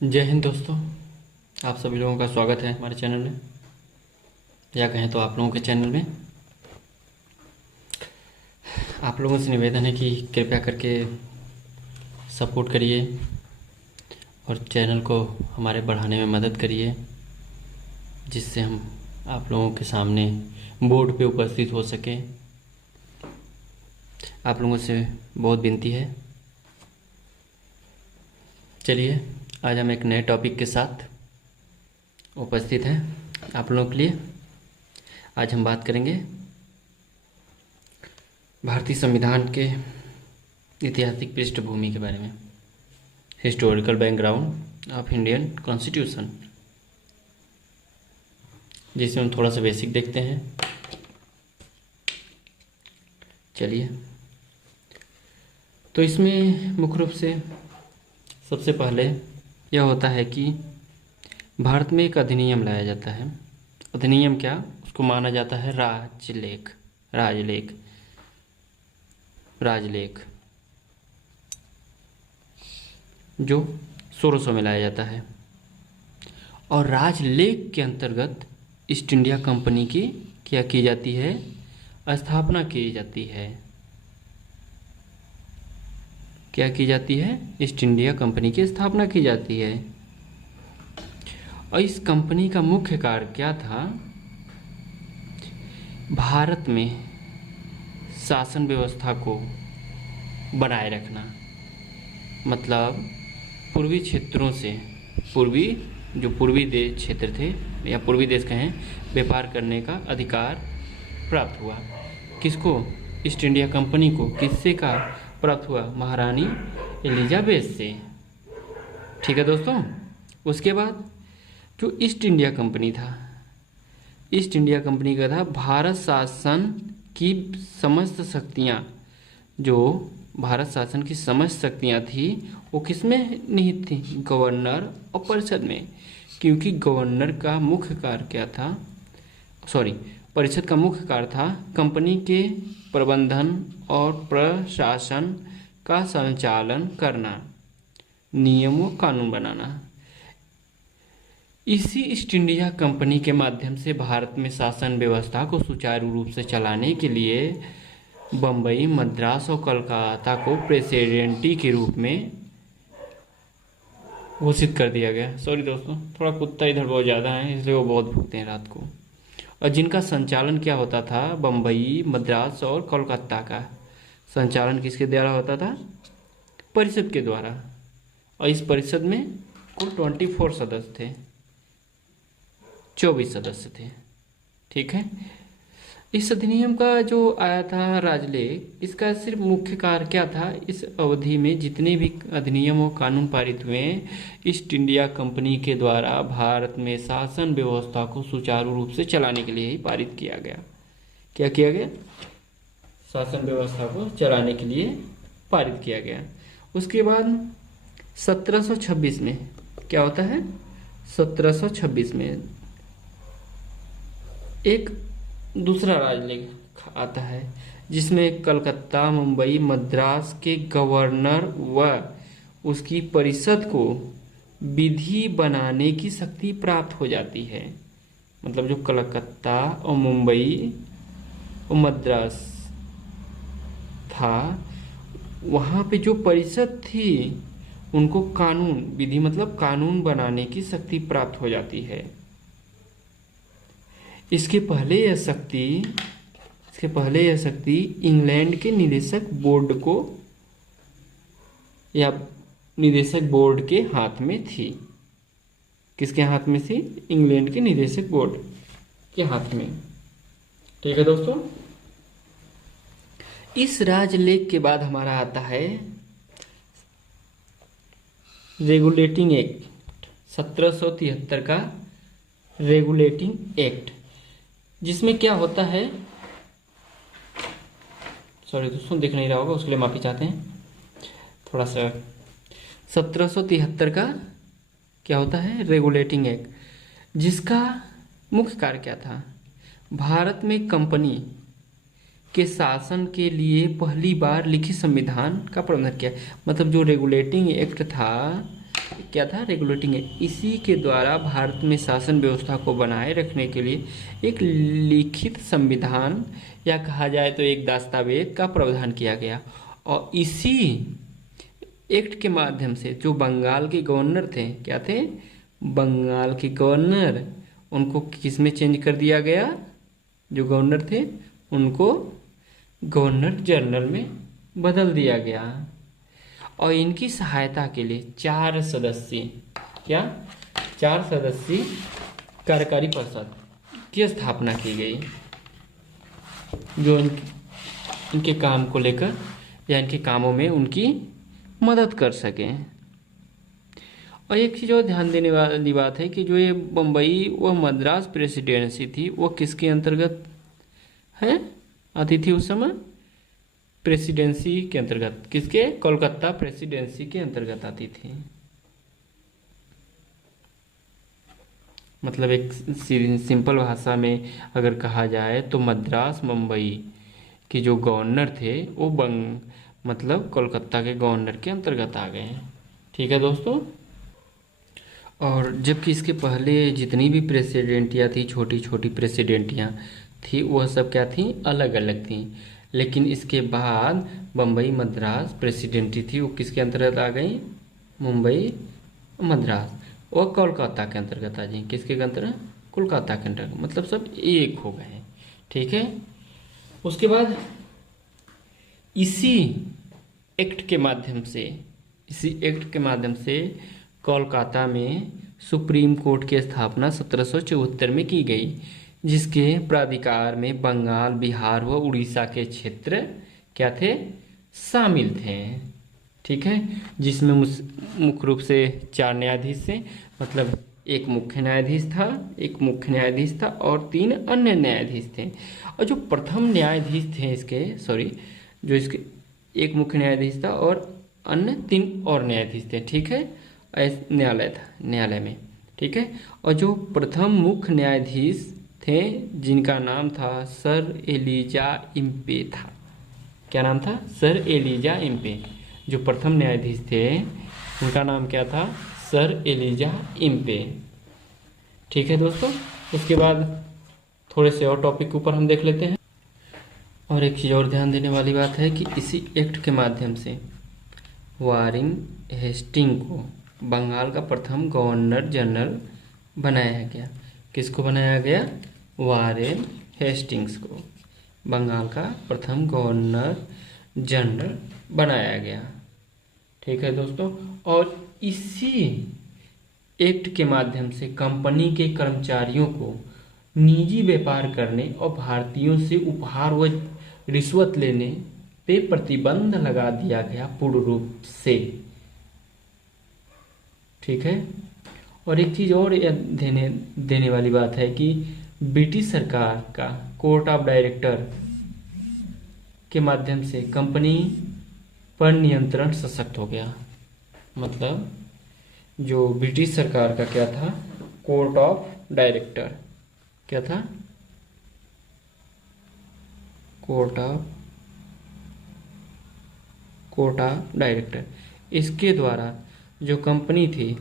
जय हिंद दोस्तों। आप सभी लोगों का स्वागत है हमारे चैनल में, या कहें तो आप लोगों के चैनल में। आप लोगों से निवेदन है कि कृपया करके सपोर्ट करिए और चैनल को हमारे बढ़ाने में मदद करिए, जिससे हम आप लोगों के सामने बोर्ड पे उपस्थित हो सकें। आप लोगों से बहुत विनती है। चलिए, आज हम एक नए टॉपिक के साथ उपस्थित हैं आप लोगों के लिए। आज हम बात करेंगे भारतीय संविधान के ऐतिहासिक पृष्ठभूमि के बारे में, historical background of Indian constitution, जिसे हम थोड़ा सा बेसिक देखते हैं। चलिए, तो इसमें मुख्य रूप से सबसे पहले यह होता है कि भारत में एक अधिनियम लाया जाता है। अधिनियम क्या, उसको माना जाता है राजलेख। राजलेख जो 1600 में लाया जाता है, और राजलेख के अंतर्गत ईस्ट इंडिया कंपनी की क्या की जाती है, स्थापना की जाती है। क्या की जाती है? ईस्ट इंडिया कंपनी की स्थापना की जाती है। और इस कंपनी का मुख्य कार्य क्या था? भारत में शासन व्यवस्था को बनाए रखना, मतलब पूर्वी क्षेत्रों से पूर्वी देश क्षेत्र थे, या पूर्वी देश कहें, व्यापार करने का अधिकार प्राप्त हुआ। किसको? ईस्ट इंडिया कंपनी को। किससे का प्राप्त हुआ? महारानी एलिजाबेथ से। ठीक है दोस्तों। उसके बाद जो ईस्ट इंडिया कंपनी था, ईस्ट इंडिया कंपनी का था भारत शासन की समस्त शक्तियाँ, जो भारत शासन की समस्त शक्तियाँ थी वो किसमें निहित थी? गवर्नर और परिषद में। क्योंकि गवर्नर का मुख्य कार्य क्या था, परिषद का मुख्य कार्य था कंपनी के प्रबंधन और प्रशासन का संचालन करना, नियम व कानून बनाना। इसी ईस्ट इंडिया कंपनी के माध्यम से भारत में शासन व्यवस्था को सुचारू रूप से चलाने के लिए बम्बई, मद्रास और कलकत्ता को प्रेसिडेंटी के रूप में घोषित कर दिया गया। सॉरी दोस्तों, थोड़ा कुत्ता इधर बहुत ज़्यादा है, इसलिए वो बहुत भूखते हैं रात को। और जिनका संचालन क्या होता था? बम्बई, मद्रास और कोलकाता का संचालन किसके द्वारा होता था? परिषद के द्वारा। और इस परिषद में कुल 24 सदस्य थे, 24 सदस्य थे। ठीक है। इस अधिनियम का जो आया था राजलेख, इसका सिर्फ मुख्य कार्य क्या था? इस अवधि में जितने भी अधिनियम और कानून पारित हुए ईस्ट इंडिया कंपनी के द्वारा भारत में शासन व्यवस्था को सुचारू रूप से चलाने के लिए ही पारित किया गया। क्या किया गया? शासन व्यवस्था को चलाने के लिए पारित किया गया। उसके बाद 1726 में क्या होता है? 1726 में एक दूसरा राजलेख आता है, जिसमें कलकत्ता, मुंबई, मद्रास के गवर्नर व उसकी परिषद को विधि बनाने की शक्ति प्राप्त हो जाती है। मतलब जो कलकत्ता और मुंबई और मद्रास था, वहाँ पे जो परिषद थी उनको कानून, विधि मतलब कानून बनाने की शक्ति प्राप्त हो जाती है। इसके पहले यह शक्ति इंग्लैंड के निदेशक बोर्ड को, या निदेशक बोर्ड के हाथ में थी। किसके हाथ में थी? इंग्लैंड के निदेशक बोर्ड के हाथ में। ठीक है दोस्तों। इस राजलेख के बाद हमारा आता है रेगुलेटिंग एक्ट, 1773 का रेगुलेटिंग एक्ट, जिसमें क्या होता है, सॉरी दोस्तों दिख नहीं रहा होगा, उसके लिए माफी चाहते हैं थोड़ा सा। 1773 का क्या होता है? रेगुलेटिंग एक्ट, जिसका मुख्य कार्य क्या था? भारत में कंपनी के शासन के लिए पहली बार लिखित संविधान का प्रावधान किया। मतलब जो रेगुलेटिंग एक्ट था क्या था, रेगुलेटिंग एक्ट। इसी के द्वारा भारत में शासन व्यवस्था को बनाए रखने के लिए एक लिखित संविधान या कहा जाए तो एक दस्तावेज का प्रावधान किया गया। और इसी एक्ट के माध्यम से जो बंगाल के गवर्नर थे, क्या थे, बंगाल के गवर्नर, उनको किस में चेंज कर दिया गया, जो गवर्नर थे उनको गवर्नर जनरल में बदल दिया गया। और इनकी सहायता के लिए 4 सदस्यीय, क्या, 4 सदस्यीय कार्यकारी परिषद की स्थापना की गई, जो इनके काम को लेकर या इनके कामों में उनकी मदद कर सकें। और एक चीज़ और ध्यान देने वाली बात है कि जो ये बम्बई व मद्रास प्रेसिडेंसी थी वो किसके अंतर्गत है, आती थी उस समय, प्रेसिडेंसी के अंतर्गत, किसके, कोलकाता प्रेसिडेंसी के अंतर्गत आती थी। मतलब एक सिंपल भाषा में अगर कहा जाए तो मद्रास मुंबई के जो गवर्नर थे वो मतलब कोलकाता के गवर्नर के अंतर्गत आ गए हैं। ठीक है दोस्तों। और जबकि इसके पहले जितनी भी प्रेसिडेंटियाँ थी, छोटी छोटी प्रेसिडेंटियाँ थी, वह सब क्या थी, अलग अलग थी। लेकिन इसके बाद बम्बई मद्रास प्रेसिडेंसी थी वो किसके अंतर्गत आ गई, मुंबई मद्रास, और कोलकाता के अंतर्गत आ गई, किसके अंतर्गत, कोलकाता के अंतर्गत, मतलब सब एक हो गए। ठीक है। उसके बाद इसी एक्ट के माध्यम से कोलकाता में सुप्रीम कोर्ट की स्थापना 1774 में की गई, जिसके प्राधिकार में बंगाल, बिहार व उड़ीसा के क्षेत्र क्या थे, शामिल थे। ठीक है। जिसमें मुख्य रूप से 4 न्यायाधीश थे, मतलब एक मुख्य न्यायाधीश था और 3 अन्य न्यायाधीश थे। और जो प्रथम न्यायाधीश थे इसके एक मुख्य न्यायाधीश था और अन्य 3 और न्यायाधीश थे। ठीक है। न्यायालय में। ठीक है। और जो प्रथम मुख्य न्यायाधीश थे जिनका नाम था सर एलिजा इम्पे था। क्या नाम था, सर एलिजा इम्पे। जो प्रथम न्यायाधीश थे उनका नाम क्या था, सर एलिजा इम्पे। ठीक है दोस्तों। उसके बाद थोड़े से और टॉपिक के ऊपर हम देख लेते हैं। और एक चीज़ और ध्यान देने वाली बात है कि इसी एक्ट के माध्यम से वारेन हेस्टिंग को बंगाल का प्रथम गवर्नर जनरल बनाया गया। किसको बनाया गया, वारेन हेस्टिंग्स को बंगाल का प्रथम गवर्नर जनरल बनाया गया। ठीक है दोस्तों। और इसी एक्ट के माध्यम से कंपनी के कर्मचारियों को निजी व्यापार करने और भारतीयों से उपहार व रिश्वत लेने पे प्रतिबंध लगा दिया गया पूर्ण रूप से। ठीक है। और एक चीज़ और देने वाली बात है कि ब्रिटिश सरकार का कोर्ट ऑफ डायरेक्टर के माध्यम से कंपनी पर नियंत्रण सशक्त हो गया। मतलब जो ब्रिटिश सरकार का क्या था, कोर्ट ऑफ डायरेक्टर, क्या था, कोर्ट ऑफ डायरेक्टर, इसके द्वारा जो कंपनी थी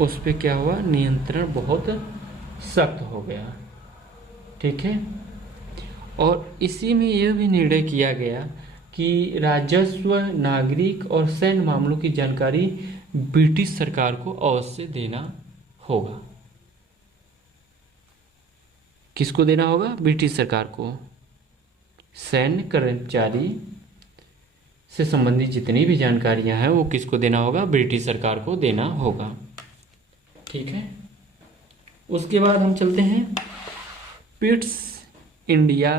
उस पे क्या हुआ, नियंत्रण बहुत सख्त हो गया। ठीक है। और इसी में यह भी निर्णय किया गया कि राजस्व, नागरिक और सैन्य मामलों की जानकारी ब्रिटिश सरकार को अवश्य देना होगा। किसको देना होगा, ब्रिटिश सरकार को। सैन्य कर्मचारी से संबंधित जितनी भी जानकारियां हैं वो किसको देना होगा, ब्रिटिश सरकार को देना होगा। ठीक है। उसके बाद हम चलते हैं Pitt's India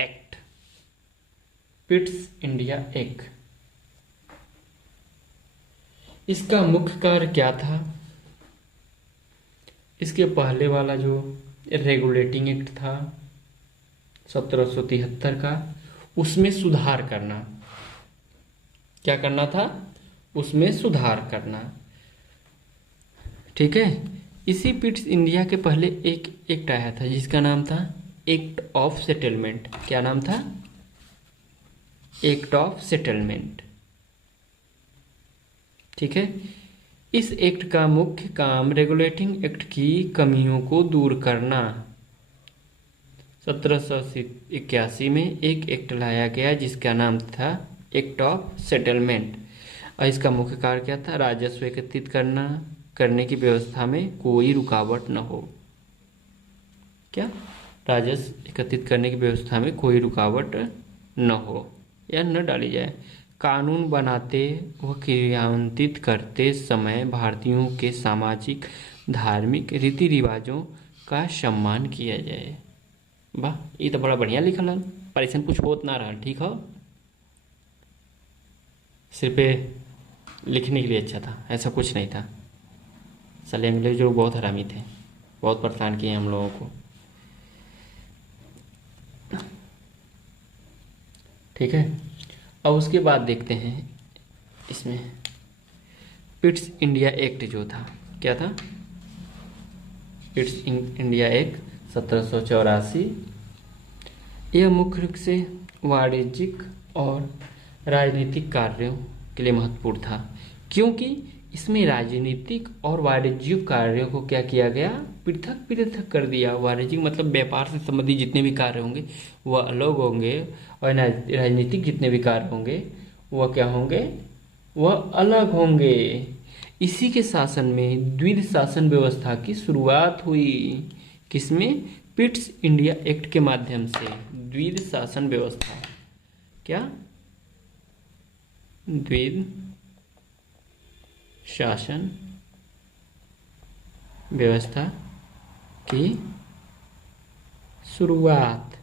act. Pitt's India act, इसका मुख्य कार्य क्या था, इसके पहले वाला जो रेगुलेटिंग एक्ट था 1773 का, उसमें सुधार करना। क्या करना था, उसमें सुधार करना। ठीक है। इसी पिट्स इंडिया के पहले एक एक्ट आया था जिसका नाम था एक्ट ऑफ सेटलमेंट। क्या नाम था, एक्ट ऑफ सेटलमेंट। ठीक है, इस एक्ट का मुख्य काम रेगुलेटिंग एक्ट की कमियों को दूर करना। 1781 में एक एक्ट लाया गया जिसका नाम था एक्ट ऑफ सेटलमेंट, और इसका मुख्य कार्य क्या था? राजस्व एकत्रित करने की व्यवस्था में कोई रुकावट न हो। क्या? राजस्व एकत्रित करने की व्यवस्था में कोई रुकावट न हो या न डाली जाए। कानून बनाते व क्रियान्वित करते समय भारतीयों के सामाजिक धार्मिक रीति रिवाजों का सम्मान किया जाए। वाह, ये तो बड़ा बढ़िया लिखल है, पर ऐसा कुछ होत ना रहा। ठीक हो, सिर्फ लिखने के लिए अच्छा था, ऐसा कुछ नहीं था। साले अंग्रेज जो बहुत हरामी थे, बहुत परेशान किए हम लोगों को। ठीक है, अब उसके बाद देखते हैं इसमें पिट्स इंडिया एक्ट जो था, क्या था? Pitt's India act 1784। यह मुख्य रूप से वाणिज्यिक और राजनीतिक कार्यों के लिए महत्वपूर्ण था, क्योंकि इसमें राजनीतिक और वाणिज्यिक कार्यों को क्या किया गया? पृथक पृथक कर दिया। वाणिज्यिक मतलब व्यापार से संबंधित जितने भी कार्य होंगे वह अलग होंगे, और राजनीतिक जितने भी कार्य होंगे वह क्या होंगे? वह अलग होंगे। इसी के शासन में द्विध शासन व्यवस्था की शुरुआत हुई। किसमें? पिट्स इंडिया एक्ट के माध्यम से द्विध शासन व्यवस्था। क्या? द्विध शासन व्यवस्था की शुरुआत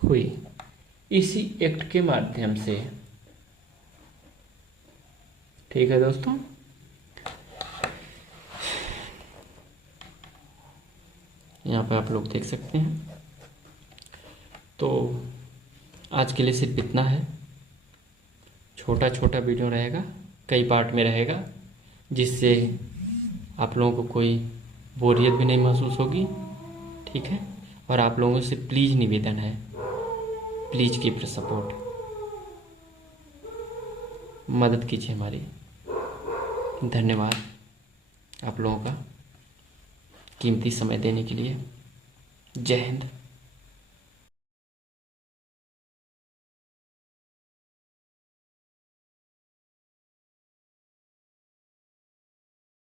हुई इसी एक्ट के माध्यम से। ठीक है दोस्तों, यहाँ पे आप लोग देख सकते हैं। तो आज के लिए सिर्फ इतना है। छोटा छोटा वीडियो रहेगा, कई पार्ट में रहेगा, जिससे आप लोगों को कोई बोरियत भी नहीं महसूस होगी। ठीक है, और आप लोगों से प्लीज़ निवेदन है, प्लीज़ कीप सपोर्ट, मदद कीजिए हमारी। धन्यवाद आप लोगों का कीमती समय देने के लिए। जय हिंद।